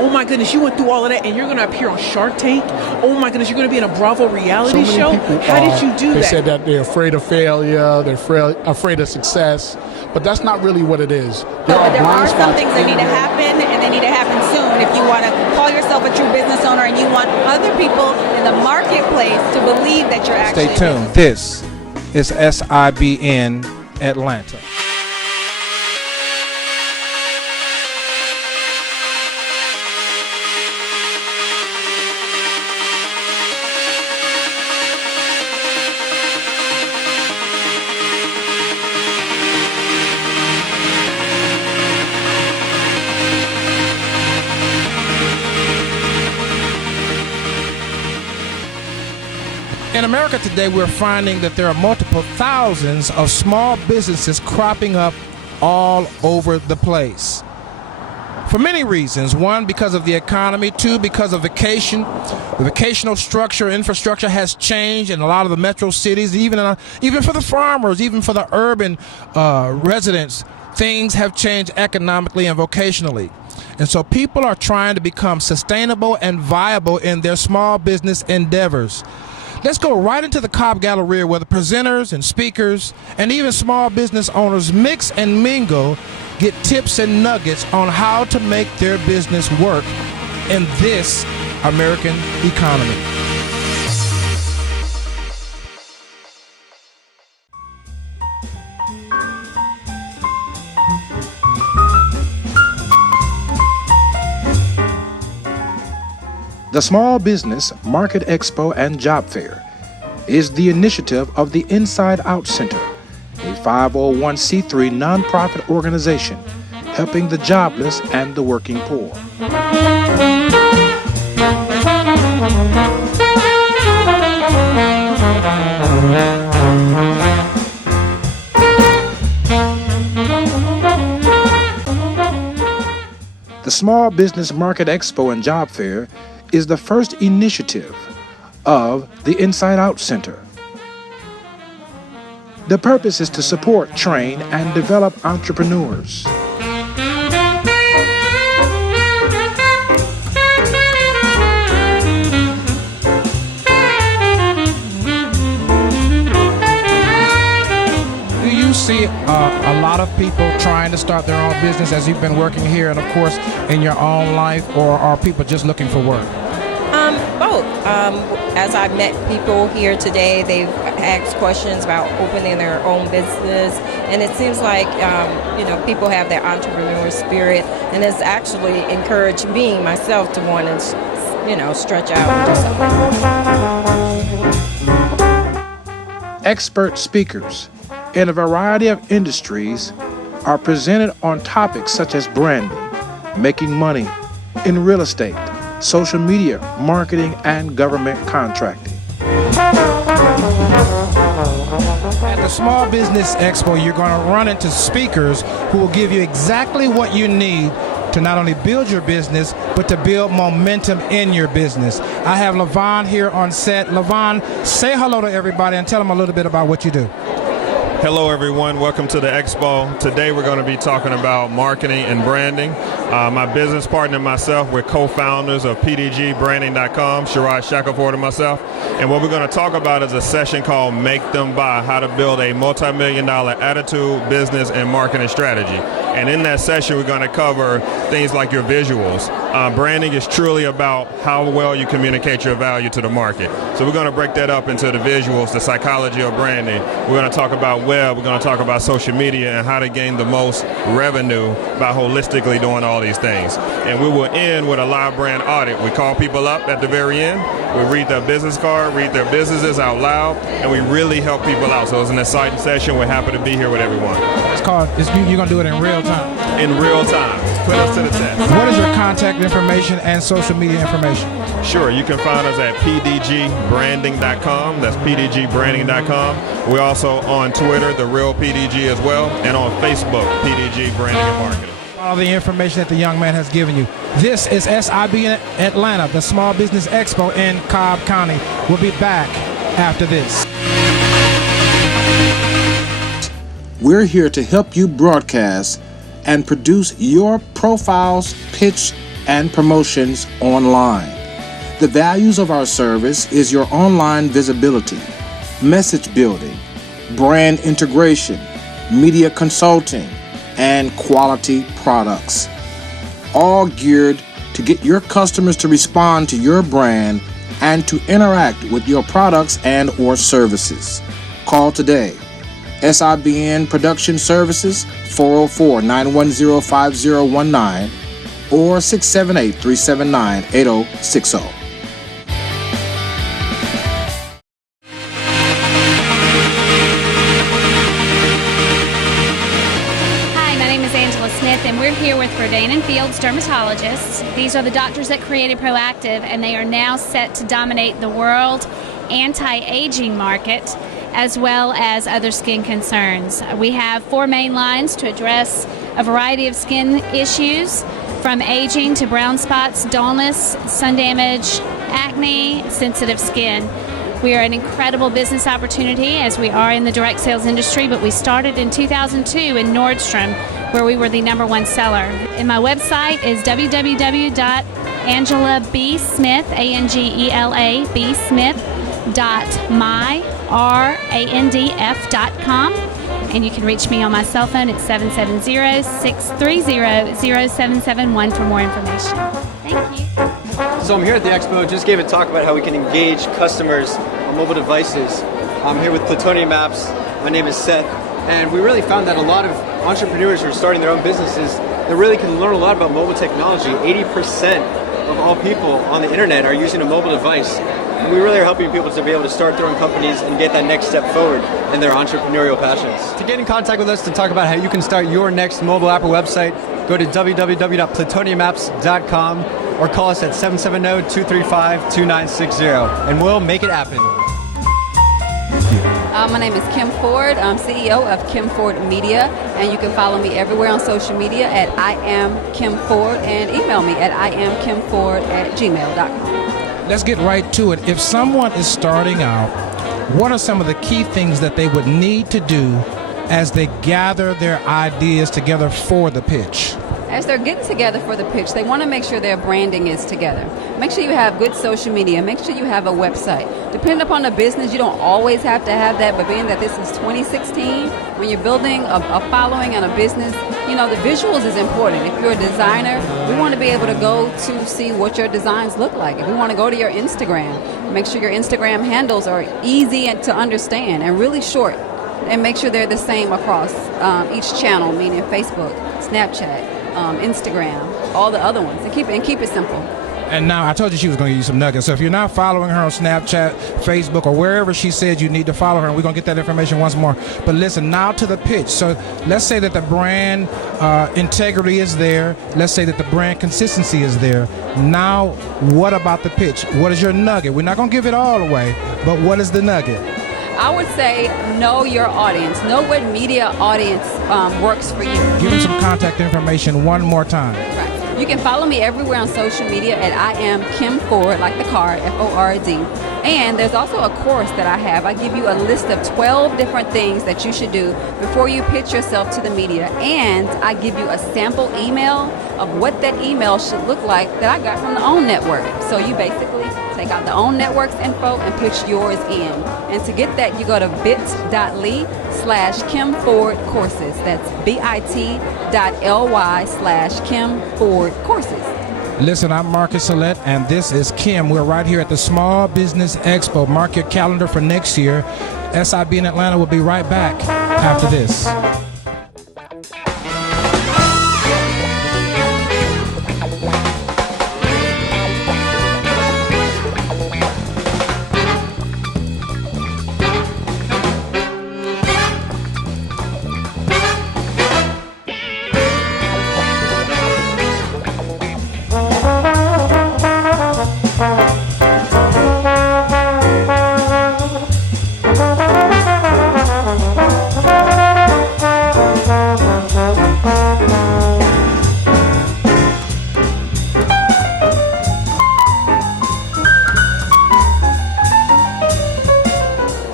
Oh my goodness, you went through all of that and you're going to appear on Shark Tank? Oh my goodness, you're going to be in a Bravo reality show? How did you do that? They said that they're afraid of failure, they're afraid of success, but that's not really what it is. There are some things that need to happen, and they need to happen soon. If you want to call yourself a true business owner and you want other people in the marketplace to believe that you're actually... Stay tuned. This is SIBN Atlanta. In America today, we're finding that there are multiple thousands of small businesses cropping up all over the place. For many reasons. One, because of the economy. Two, because of vacation. The vacational structure, infrastructure has changed in a lot of the metro cities, even for the farmers, even for the urban residents. Things have changed economically and vocationally. And so people are trying to become sustainable and viable in their small business endeavors. Let's go right into the Cobb Galleria where the presenters and speakers and even small business owners mix and mingle, get tips and nuggets on how to make their business work in this American economy. The Small Business Market Expo and Job Fair is the initiative of the Inside Out Center, a 501c3 nonprofit organization helping the jobless and the working poor. The Small Business Market Expo and Job Fair is the first initiative of the Inside Out Center. The purpose is to support, train, and develop entrepreneurs. Do you see a lot of people trying to start their own business as you've been working here and, of course, in your own life, or are people just looking for work? Both. As I've met people here today, they've asked questions about opening their own business, and it seems like people have their entrepreneur spirit, and it's actually encouraged me myself to want to stretch out and do something. Expert speakers in a variety of industries are presented on topics such as branding, making money in real estate, social media, marketing, and government contracting. At the Small Business Expo, you're going to run into speakers who will give you exactly what you need to not only build your business, but to build momentum in your business. I have LaVon here on set. LaVon, say hello to everybody and tell them a little bit about what you do. Hello everyone, welcome to the Expo. Today we're going to be talking about marketing and branding. My business partner and myself, we're co-founders of PDGbranding.com, Sharad Shackelford and myself. And what we're going to talk about is a session called Make Them Buy, how to build a multi-million-dollar attitude, business, and marketing strategy. And in that session, we're going to cover things like your visuals. Branding is truly about how well you communicate your value to the market. So we're going to break that up into the visuals, the psychology of branding. We're going to talk about web, we're going to talk about social media, and how to gain the most revenue by holistically doing all these things. And we will end with a live brand audit. We call people up at the very end, we read their business card, read their businesses out loud, and we really help people out. So it's an exciting session. We're happy to be here with everyone. You're going to do it in real time? In real time. Put us to the test. What is your contact information and social media information? Sure, you can find us at pdgbranding.com. That's pdgbranding.com. We're also on Twitter, The Real PDG as well, and on Facebook, PDG Branding and Marketing. All the information that the young man has given you. This is SIBN Atlanta, the Small Business Expo in Cobb County. We'll be back after this. We're here to help you broadcast and produce your profiles, pitch, and promotions online. The values of our service is your online visibility, message building, brand integration, media consulting, and quality products. All geared to get your customers to respond to your brand and to interact with your products and or services. Call today. SIBN Production Services, 404-910-5019 or 678-379-8060. And we're here with Burdain & Fields dermatologists. These are the doctors that created Proactive, and they are now set to dominate the world anti-aging market as well as other skin concerns. We have 4 main lines to address a variety of skin issues, from aging to brown spots, dullness, sun damage, acne, sensitive skin. We are an incredible business opportunity as we are in the direct sales industry, but we started in 2002 in Nordstrom, where we were the #1 seller. And my website is www.angelabsmith, ANGELABsmith.myRandF.com. And you can reach me on my cell phone at 770-630-0771 for more information. Thank you. So I'm here at the expo, just gave a talk about how we can engage customers on mobile devices. I'm here with Plutonium Apps. My name is Seth, and we really found that a lot of entrepreneurs who are starting their own businesses, they really can learn a lot about mobile technology. 80% of all people on the internet are using a mobile device. And we really are helping people to be able to start their own companies and get that next step forward in their entrepreneurial passions. To get in contact with us to talk about how you can start your next mobile app or website, go to www.plutoniumapps.com or call us at 770-235-2960, and we'll make it happen. My name is Kim Ford. I'm CEO of Kim Ford Media, and you can follow me everywhere on social media at I am Kim Ford, and email me at iamkimford@gmail.com. Let's get right to it. If someone is starting out, what are some of the key things that they would need to do as they gather their ideas together for the pitch? As they're getting together for the pitch, they want to make sure their branding is together. Make sure you have good social media. Make sure you have a website. Depending upon the business, you don't always have to have that, but being that this is 2016, when you're building a following and a business, you know, the visuals is important. If you're a designer, we want to be able to go to see what your designs look like. If we want to go to your Instagram, make sure your Instagram handles are easy to understand and really short, and make sure they're the same across each channel, meaning Facebook, Snapchat, Instagram, all the other ones, and keep it simple. And now, I told you she was going to give you some nuggets. So if you're not following her on Snapchat, Facebook, or wherever she said you need to follow her, and we're going to get that information once more. But listen, now to the pitch. So let's say that the brand integrity is there. Let's say that the brand consistency is there. Now, what about the pitch? What is your nugget? We're not going to give it all away, but what is the nugget? I would say know your audience. Know what media audience works for you. Give them some contact information one more time. Right. You can follow me everywhere on social media at I am Kim Ford, like the car, F-O-R-D. And there's also a course that I have. I give you a list of 12 different things that you should do before you pitch yourself to the media. And I give you a sample email of what that email should look like that I got from the OWN network. So you basically take out the OWN network's info and put yours in. And to get that, you go to bit.ly/Kim Ford Courses. That's bit.ly/Kim Ford Courses. Listen, I'm Marcus Salette, and this is Kim. We're right here at the Small Business Expo. Mark your calendar for next year. SIBN Atlanta will be right back after this.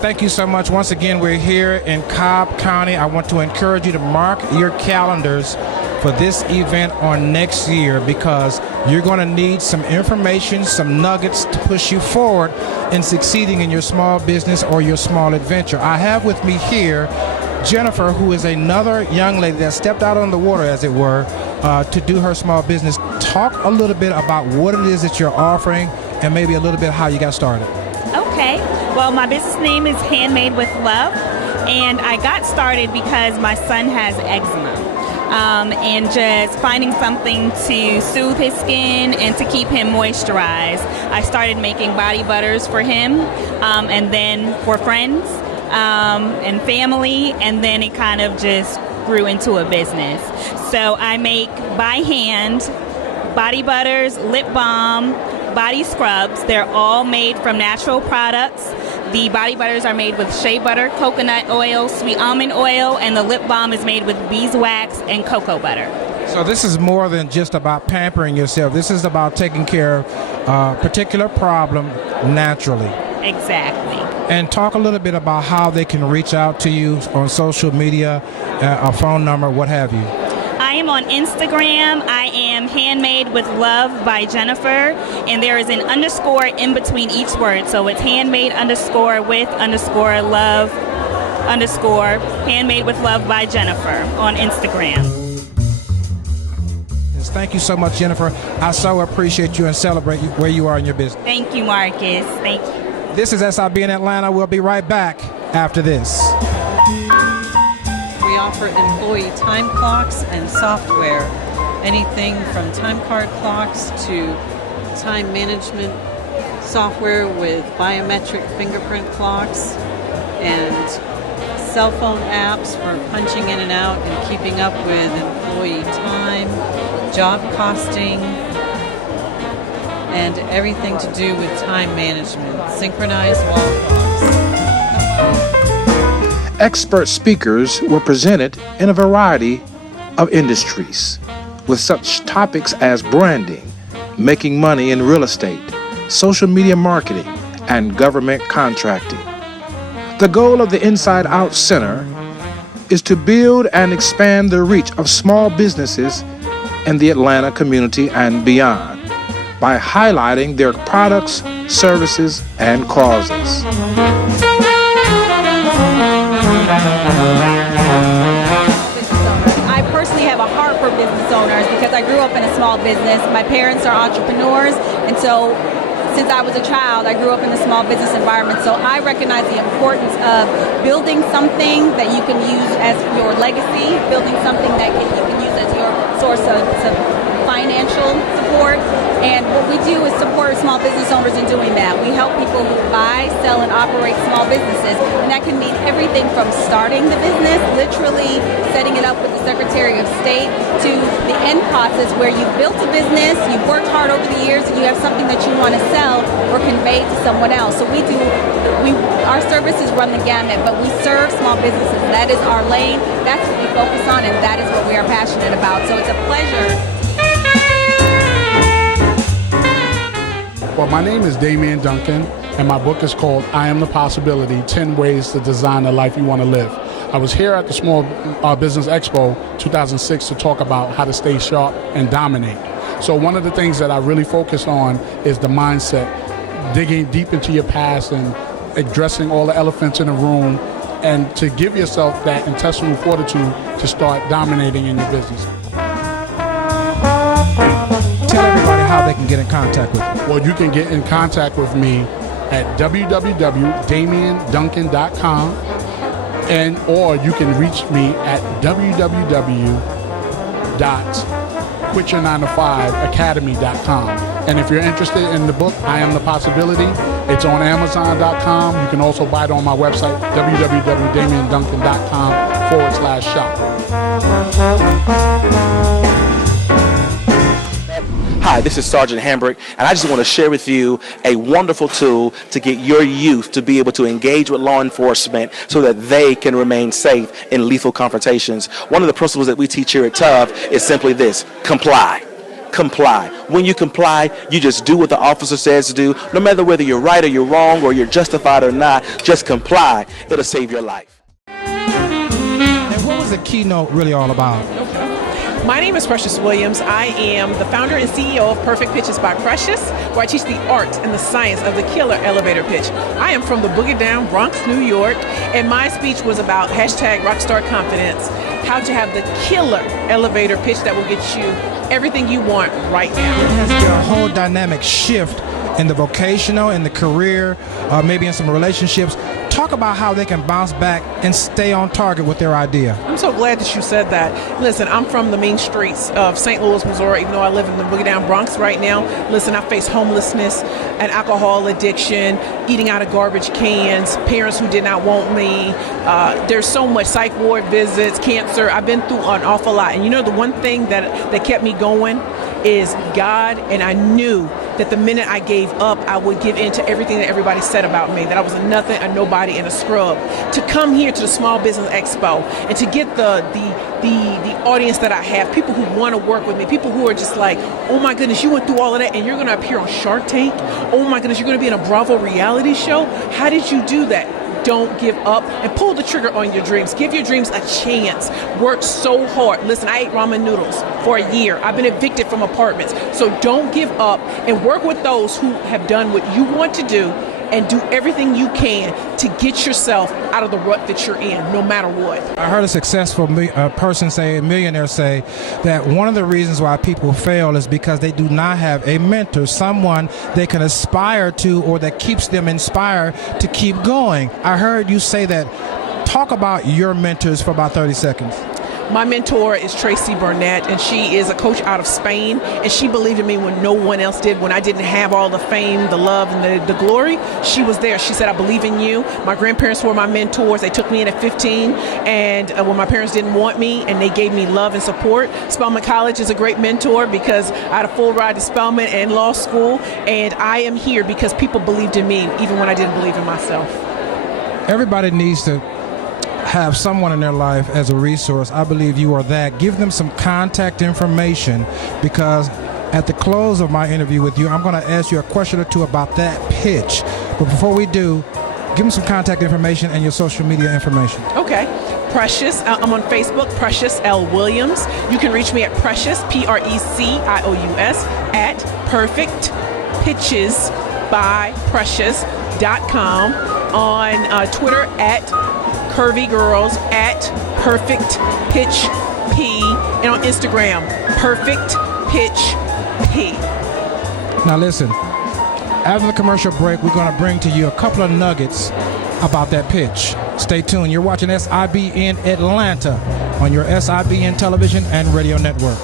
Thank you so much. Once again, we're here in Cobb County. I want to encourage you to mark your calendars for this event or next year, because you're going to need some information, some nuggets to push you forward in succeeding in your small business or your small adventure. I have with me here Jennifer, who is another young lady that stepped out on the water, as it were, to do her small business. Talk a little bit about what it is that you're offering and maybe a little bit how you got started. Okay, well, my business name is Handmade with Love, and I got started because my son has eczema. And just finding something to soothe his skin and to keep him moisturized. I started making body butters for him, and then for friends and family, and then it kind of just grew into a business. So I make by hand body butters, lip balm, body scrubs. They're all made from natural products. The body butters are made with shea butter, coconut oil, sweet almond oil, and the lip balm is made with beeswax and cocoa butter. So this is more than just about pampering yourself. This is about taking care of a particular problem naturally. Exactly. And talk a little bit about how they can reach out to you on social media, a phone number, what have you. I am on Instagram. I am Handmade with Love by Jennifer, and there is an underscore in between each word. So it's handmade underscore with underscore love underscore Handmade with Love by Jennifer on Instagram. Yes, thank you so much, Jennifer. I so appreciate you and celebrate where you are in your business. Thank you, Marcus. Thank you. This is SIBN Atlanta. We'll be right back after this. We offer employee time clocks and software, anything from time card clocks to time management software with biometric fingerprint clocks and cell phone apps for punching in and out and keeping up with employee time, job costing, and everything to do with time management, synchronized wall clocks. Expert speakers were presented in a variety of industries with such topics as branding, making money in real estate, social media marketing, and government contracting. The goal of the Inside Out Center is to build and expand the reach of small businesses in the Atlanta community and beyond by highlighting their products, services, and causes. I personally have a heart for business owners because I grew up in a small business. My parents are entrepreneurs, and so since I was a child, I grew up in a small business environment. So I recognize the importance of building something that you can use as your legacy, building something that you can use as your source of financial support. And what we do is support small business owners in doing that. We help people who buy, sell, and operate small businesses. And that can mean everything from starting the business, literally setting it up with the Secretary of State, to the end process where you've built a business, you've worked hard over the years, and you have something that you want to sell or convey to someone else. So our services run the gamut, but we serve small businesses. That is our lane. That's what we focus on, and that is what we are passionate about. So it's a pleasure. Well, my name is Damian Duncan, and my book is called I Am the Possibility, 10 Ways to Design the Life You Want to Live. I was here at the Small Business Expo 2006 to talk about how to stay sharp and dominate. So one of the things that I really focus on is the mindset, digging deep into your past and addressing all the elephants in the room, and to give yourself that intestinal fortitude to start dominating in your business. Tell everybody how they can get in contact with you. Well, you can get in contact with me at www.damianduncan.com, or you can reach me at www.quityour9to5academy.com. And if you're interested in the book, I Am the Possibility, it's on Amazon.com. You can also buy it on my website, www.damianduncan.com/shop. Hi, this is Sergeant Hambrick, and I just want to share with you a wonderful tool to get your youth to be able to engage with law enforcement so that they can remain safe in lethal confrontations. One of the principles that we teach here at TUV is simply this: comply. Comply. When you comply, you just do what the officer says to do. No matter whether you're right or you're wrong or you're justified or not, just comply. It'll save your life. And what was the keynote really all about? My name is Precious Williams. I am the founder and CEO of Perfect Pitches by Precious, where I teach the art and the science of the killer elevator pitch. I am from the Boogie Down, Bronx, New York, and my speech was about hashtag Rockstar Confidence, how to have the killer elevator pitch that will get you everything you want right now. There has been a whole dynamic shift in the vocational, in the career, maybe in some relationships. Talk about how they can bounce back and stay on target with their idea. I'm so glad that you said that. Listen, I'm from the mean streets of St. Louis, Missouri, even though I live in the Boogie Down Bronx right now. Listen, I face homelessness and alcohol addiction, eating out of garbage cans, parents who did not want me. There's so much, psych ward visits, cancer. I've been through an awful lot. And you know, the one thing that kept me going is God, and I knew that the minute I gave up, I would give in to everything that everybody said about me, that I was a nothing, a nobody, and a scrub. To come here to the Small Business Expo and to get the audience that I have, people who want to work with me, people who are just like, oh my goodness, you went through all of that and you're going to appear on Shark Tank? Oh my goodness, you're going to be in a Bravo reality show? How did you do that? Don't give up and pull the trigger on your dreams. Give your dreams a chance. Work so hard. Listen, I ate ramen noodles for a year. I've been evicted from apartments. So don't give up and work with those who have done what you want to do and do everything you can to get yourself out of the rut that you're in, no matter what. I heard a successful person say, a millionaire say, that one of the reasons why people fail is because they do not have a mentor, someone they can aspire to or that keeps them inspired to keep going. I heard you say that. Talk about your mentors for about 30 seconds. My mentor is Tracy Burnett, and she is a coach out of Spain, and she believed in me when no one else did. When I didn't have all the fame, the love, and the glory, she was there. She said, I believe in you. My grandparents were my mentors. They took me in at 15, and when my parents didn't want me, and they gave me love and support. Spelman College is a great mentor because I had a full ride to Spelman and law school, and I am here because people believed in me, even when I didn't believe in myself. Everybody needs to have someone in their life as a resource. I believe you are that. Give them some contact information, because at the close of my interview with you, I'm going to ask you a question or two about that pitch. But before we do, give them some contact information and your social media information. Okay. Precious. I'm on Facebook, Precious L. Williams. You can reach me at Precious, Precious, at perfectpitchesbyprecious.com. On Twitter at Curvy Girls, at Perfect Pitch P, and on Instagram, Perfect Pitch P. Now listen, after the commercial break, we're going to bring to you a couple of nuggets about that pitch. Stay tuned. You're watching SIBN Atlanta on your SIBN television and radio network.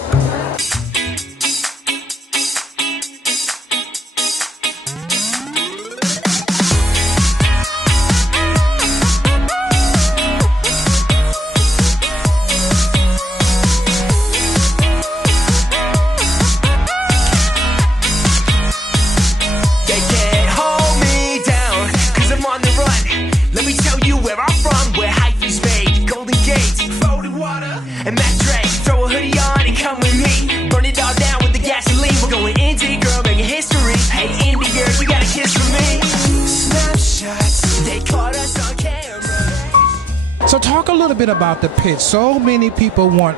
So talk a little bit about the pitch. So many people want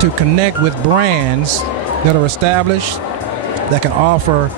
to connect with brands that are established, that can offer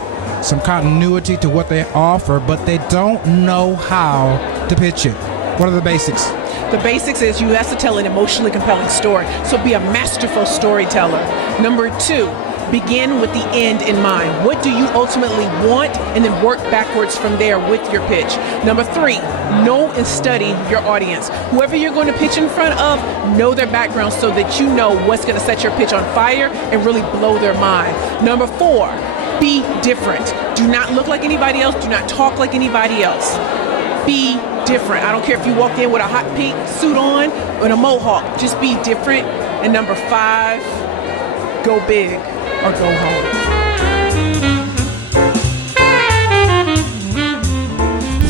some continuity to what they offer, but they don't know how to pitch it. What are the basics? The basics is you have to tell an emotionally compelling story. So be a masterful storyteller. Number 2, begin with the end in mind. What do you ultimately want? And then work backwards from there with your pitch. Number 3, know and study your audience. Whoever you're going to pitch in front of, know their background so that you know what's going to set your pitch on fire and really blow their mind. Number 4, be different. Do not look like anybody else. Do not talk like anybody else. Be different. I don't care if you walk in with a hot pink suit on or a mohawk. Just be different. And number 5, go big or go home.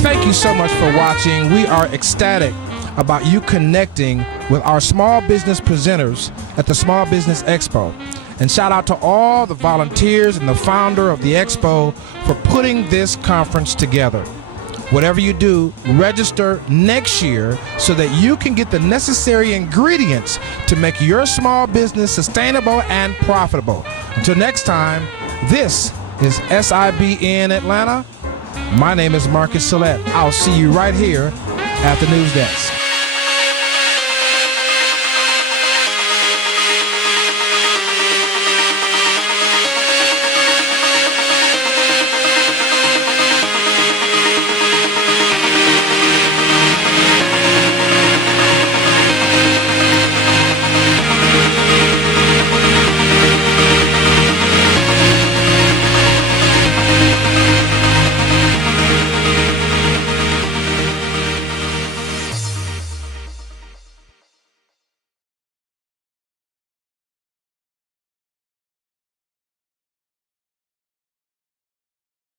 Thank you so much for watching. We are ecstatic about you connecting with our small business presenters at the Small Business Expo. And shout out to all the volunteers and the founder of the Expo for putting this conference together. Whatever you do, register next year so that you can get the necessary ingredients to make your small business sustainable and profitable. Until next time, this is SIBN Atlanta. My name is Marcus Salette. I'll see you right here at the news desk.